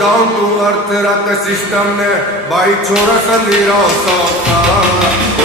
down to earth रख system ने भाई छोरा संधीरा सौखा